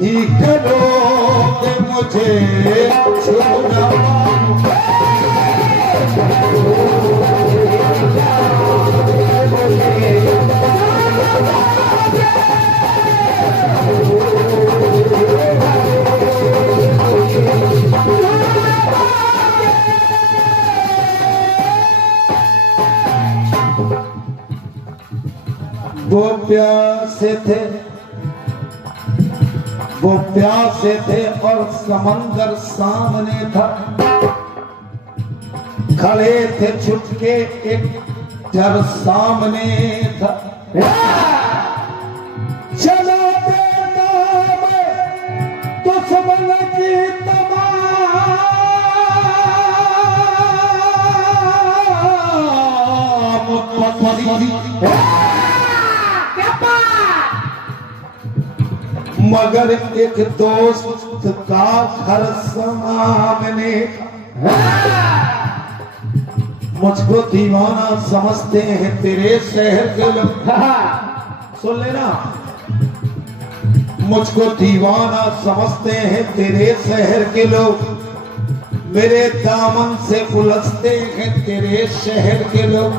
ही करोगे मुझे छूना वो प्यासे थे, वो प्यासे थे और समंदर सामने था। खड़े थे छुटके एक डर सामने था। चलो बेनाम दुश्मन की मगर एक दोस्त का घर सामने। मुझको दीवाना समझते हैं तेरे शहर के लोग। सुन लेना, मुझको दीवाना समझते हैं तेरे शहर के लोग। मेरे दामन से उलझते हैं तेरे शहर के लोग।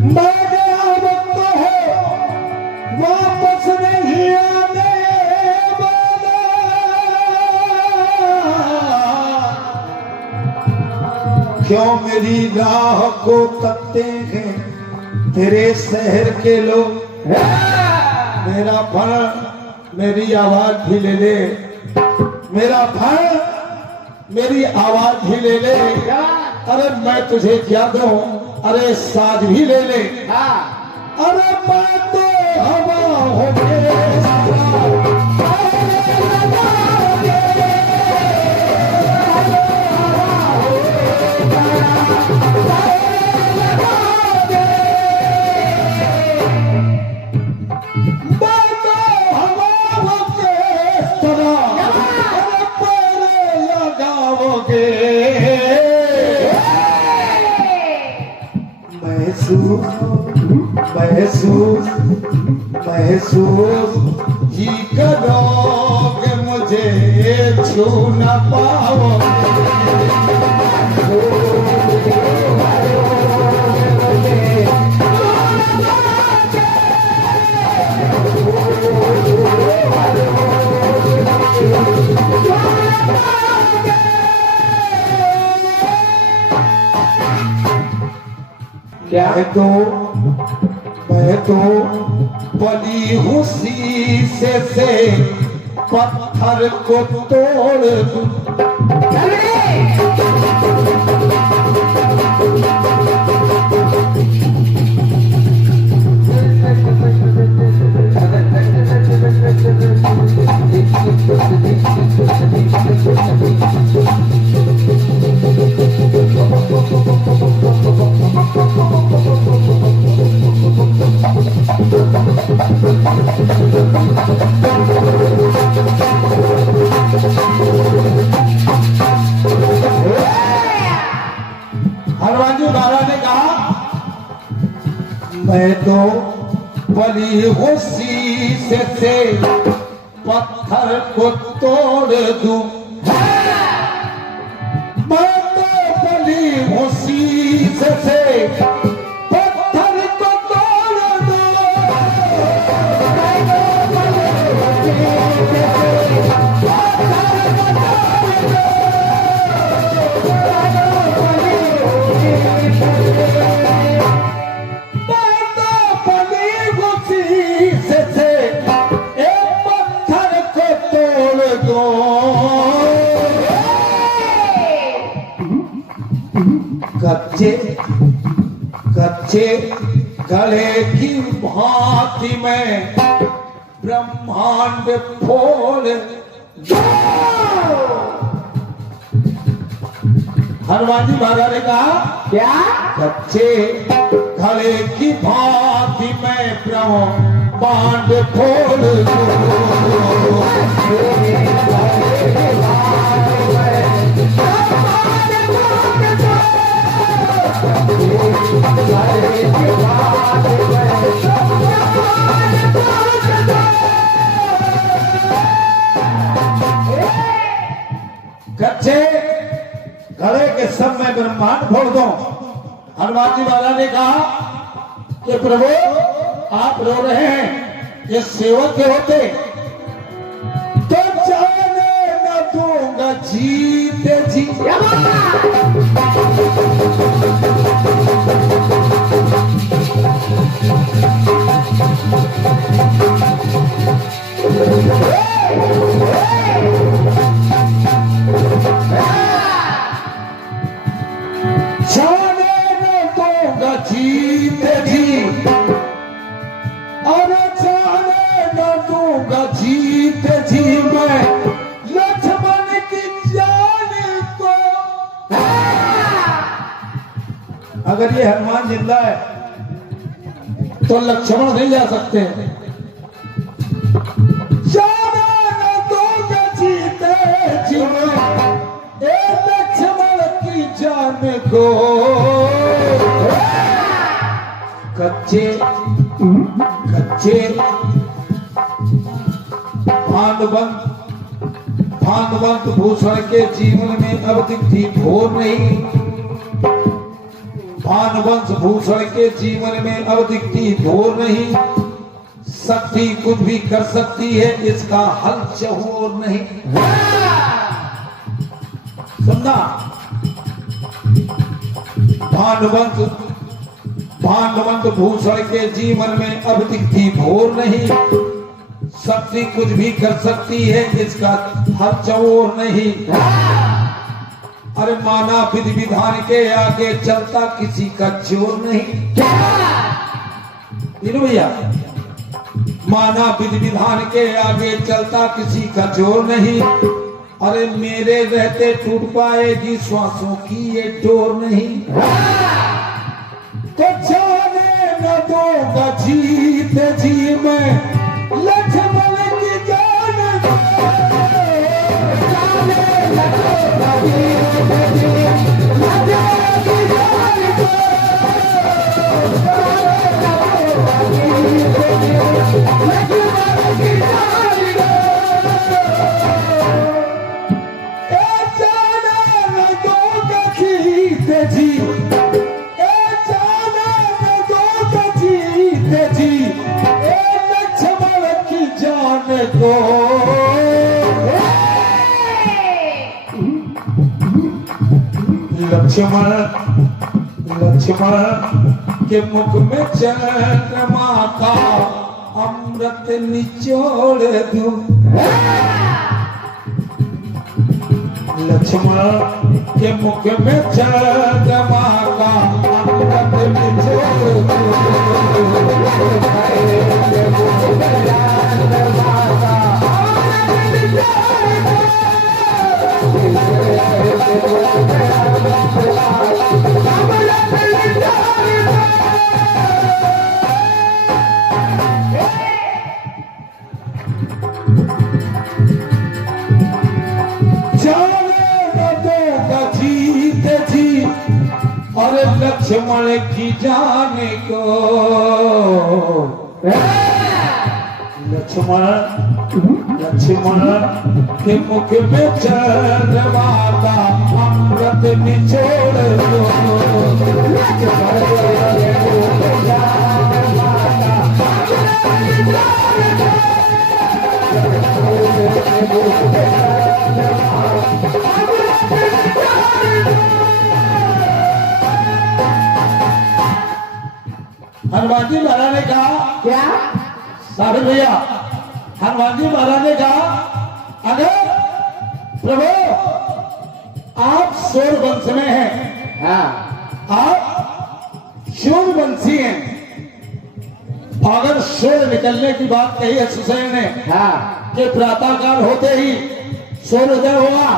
मैं गया वक्त है वापस नहीं आने वाला। क्यों मेरी राह को तकते हैं तेरे शहर के लोग। मेरा फल मेरी आवाज भी ले ले, मेरा फल मेरी आवाज भी ले ले। अरे मैं तुझे क्या दूं, अरे साज भी ले ले। अरे मैं तो हवा हो महसूस महसूस ही करोगे मुझे छू न पाओगे। क्या है तो मैं तो बली हूँ शीशे से पत्थर को तोड़ दूं। हनुमान जी महाराज ने कहा मैं तो बली हूँ शीशे से पत्थर को तोड़ दूं। मैं तो बली हूँ शीशे से पत्थर को तोड़ दूं। कच्चे कच्चे गले की भांति में ब्रह्मांड फोड़ दो। हनुमान जी महाराज ने कहा क्या? कच्चे गले की भांति में ब्रह्मांड फोड़ दो। कि सब मैं ब्रह्मांड फोड़ दूं। हनुमान जी महाराज ने कहा कि प्रभु आप रो रहे हैं, ये सेवक के होते तो जाने न दूंगा जीते जी। जाने न दूंगा जीते जी, और जाने न दूंगा जीते जी मैं लक्ष्मण की जान को। अगर ये हनुमान जिंदा है तो लक्ष्मण नहीं जा सकते। जाने न दूंगा जीते जी मैं लक्ष्मण की जान को। कच्चे भानुवंत भूषण के जीवन में अब दिखती घोर नहीं। भानुवंश भूषण के जीवन में अब दिखती घोर नहीं। शक्ति कुछ भी कर सकती है, इसका हल चहुर नहीं। सुनना, भानुवंत भूषण के जीवन में अब दिखती भोर नहीं। शक्ति कुछ भी कर सकती है, इसका हल चौर नहीं। अरे माना विधि विधान के आगे चलता किसी का जोर नहीं। भैया, माना विधि विधान के आगे चलता किसी का जोर नहीं। अरे मेरे रहते टूट पाएगी श्वासों की ये डोर नहीं। तो जाने न दूंगा जीते जी मैं लक्ष्मण की जान को। जाने न दूंगा जीते जी लक्ष्मण की जान को। लक्ष्मण के मुख में चंद्रमा का अमृत निचोड़ दूं। लक्ष्मण के मुख में चंद्रमा का अमृत निचोड़ लक्ष्मण की जान को। लक्ष्मण के मुख में चंद्रमा का अमृत निचोड़ दो। हनुमान जी महाराज ने कहा क्या साधु भैया, हनुमान जी महाराज ने कहा अगर प्रभु आप सूर्य वंश में हैं, हाँ आप सूर्यवंशी हैं, अगर सूर्य निकलने की बात कही है सुसैन ने, हाँ कि प्रातः काल होते ही सूर्योदय होगा,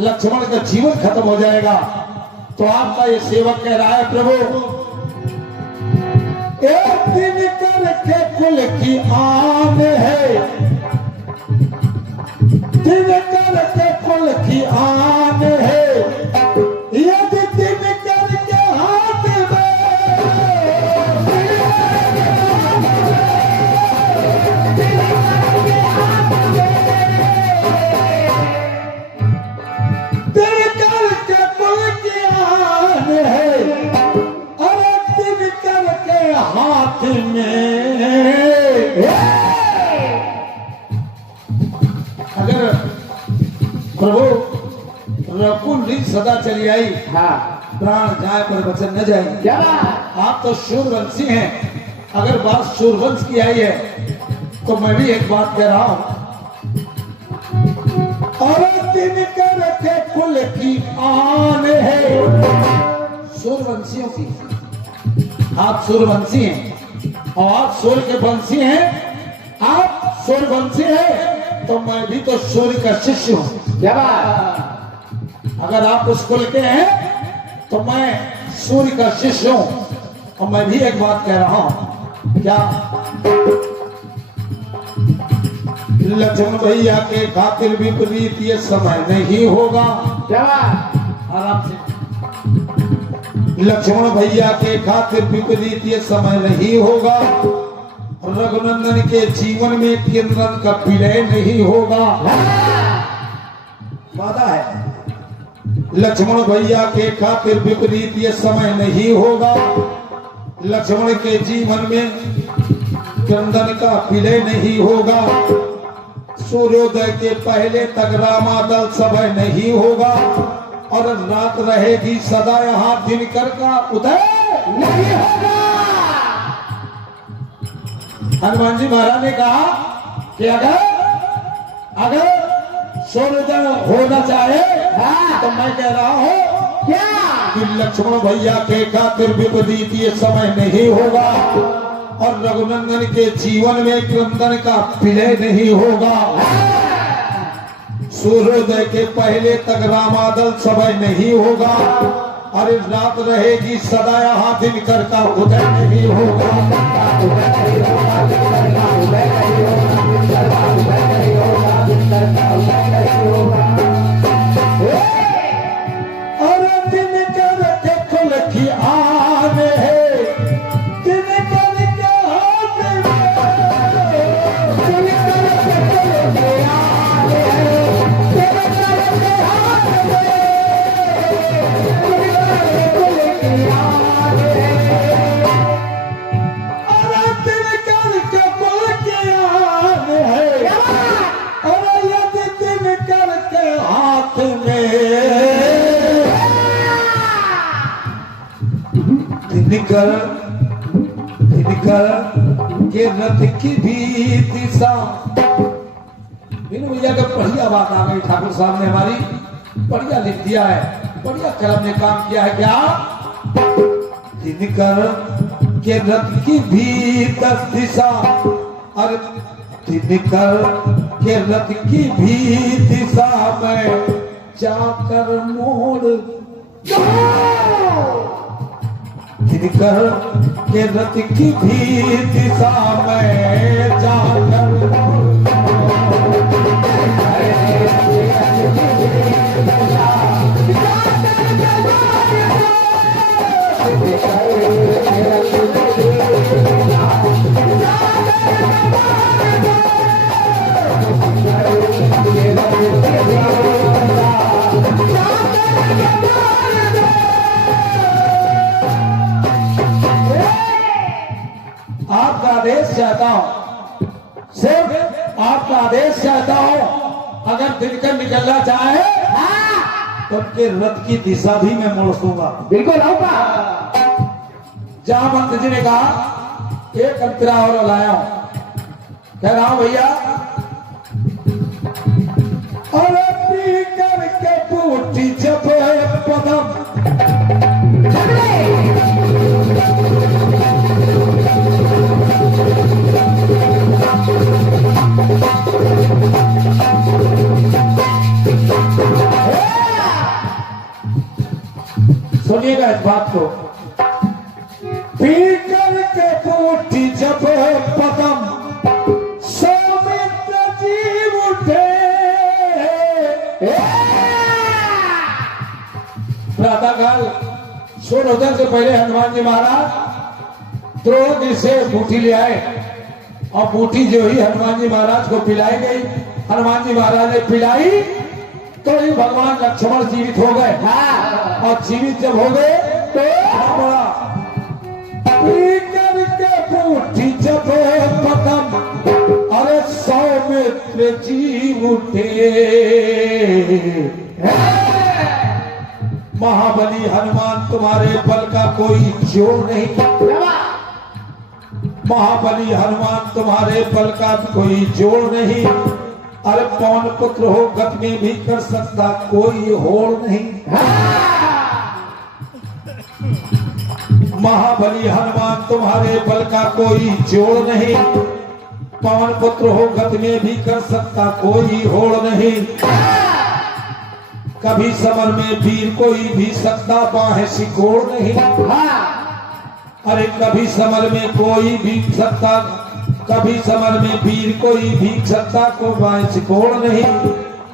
लक्ष्मण का जीवन खत्म हो जाएगा, तो आपका ये सेवक कह रहा है प्रभु एक दिन करके कुल की आन है, दिन करके कुल की आन है, यदि दिन करके हाथ में, दिन करके कुल की रकुंडी सदा चली आई, हाँ प्राण जाए पर वचन न जाए। क्या बात? आप तो सूर्यवंशी हैं, अगर बात सूर्यवंश की आई है तो मैं भी एक बात कह रहा हूं। और दिन करके कुल की आन है सूर्यवंशियों की। आप सूर्यवंशी हैं और आप सूर्य के वंशी हैं। आप सूर्यवंशी हैं तो मैं भी तो सूर्य का शिष्य हूं। क्या बात? अगर आप उस कुल के हैं तो मैं सूर्य का शिष्य हूं। और मैं भी एक बात कह रहा हूं, क्या लक्ष्मण भैया के खातिर विपरीत ये समय नहीं होगा। क्या बात? आराम से। लक्ष्मण भैया के खातिर विपरीत ये समय नहीं होगा। रघुनंदन के जीवन में किरण का विलय नहीं होगा। वादा है। लक्ष्मण भैया के खातिर विपरीत ये समय नहीं होगा। लक्ष्मण के जीवन में क्रंदन का विलय नहीं होगा। सूर्योदय के पहले तक रामादल समय नहीं होगा। और रात रहेगी सदा यहाँ दिनकर का उदय नहीं होगा। हनुमान जी महाराज ने कहा कि अगर सूर्योदय होना चाहे तो मैं कह रहा हूं क्या? कि लक्ष्मण भैया के खातिर विपरीत ये समय नहीं होगा। और रघुनंदन के जीवन में क्रंदन का विलय नहीं होगा। सूर्योदय के पहले तक रामादल समय नहीं होगा। अरे रात रहेगी सदा यहाँ दिनकर का उदय नहीं होगा। और दिनकर के कुल की आन है। दिनकर के हाथ में दिनकर के कुल की आन है। दिनकर के हाथ में दिनकर के कुल की आन है। और दिनकर के कुल की आन है। और यदि दिनकर के हाथ में दिनकर के रथ की भी दिशा। इन भैया का बढ़िया बात आ गई ठाकुर साहब ने, हमारी बढ़िया लिख दिया है, बढ़िया कलम ने काम किया है। क्या दिनकर के रथ की भी 10 दिशा। और दिनकर के रथ की भी दिशा में जाकर मोड़ दिनकर के रथ की भी दिशा में जाकर आपका आदेश चाहता हूं, सिर्फ आपका आदेश चाहता हूं। अगर दिनकर निकलना चाहे तो उनके रथ की दिशा भी मैं मोड़ दूंगा। बिल्कुल होगा। जहां मंत्री जी ने कहा एक अंतरा और लाया हूं, कह रहा हूं भैया और पी करके बूटी जब पदम सुनिएगा इस बात को। पीकर के बूटी जब पदम सौमित्र जी उठे। प्रातःकाल सूर्योदय से पहले हनुमान जी महाराज द्रौपदी से बूटी ले आए और बूटी जो ही हनुमान जी महाराज को पिलाई गई। हनुमान जी महाराज ने पिलाई तो ही भगवान लक्ष्मण जीवित हो गए। और जीवित जब हो गए तो के बूटी जब पदम अरे सौमित्र जी उठे। महाबली हनुमान तुम्हारे बल का कोई जोड़ नहीं। महाबली हनुमान तुम्हारे बल का कोई जोड़ नहीं। अरे पवन पुत्र हो गत में भी कर सकता कोई होड़ नहीं। महाबली हनुमान तुम्हारे बल का कोई जोड़ नहीं। पवन पुत्र हो गत में भी कर सकता कोई होड़ नहीं। कभी समर में वीर कोई भी सकता बाहें सिकोड़ नहीं। अरे कभी समर में कोई भी सकता, कभी समर में वीर कोई भी सकता को बाहें सिकोड़ नहीं।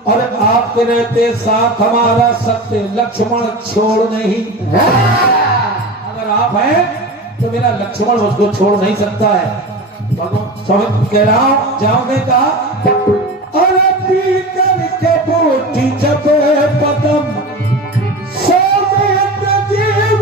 और आपके रहते साथ हमारा सत्य लक्ष्मण छोड़ नहीं। अगर आप हैं तो मेरा लक्ष्मण उसको छोड़ नहीं सकता है। भगवान कह रहा हूं जाओगे कहा अरे पीकर के बूटी जब पदम समेत जीव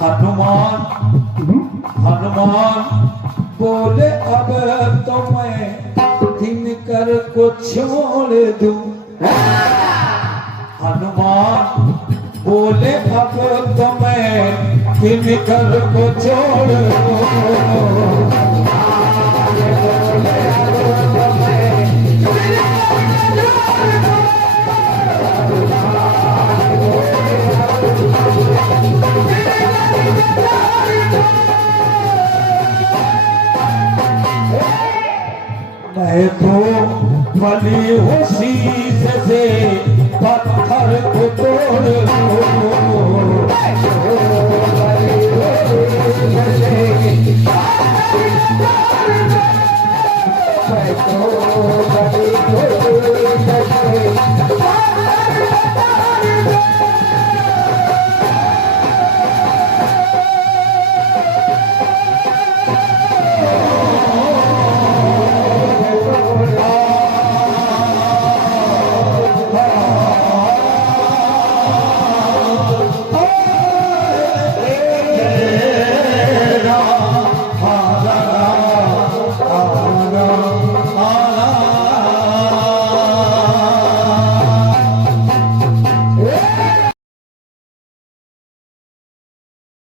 हनुमान हनुमान बोले अब तो मैं दिनकर को छोड़ दूं। हनुमान बोले अब तो मैं दिनकर को छोड़ दूं। मैं तो बली हूँ शीश से पत्थर को तोड़ दूं।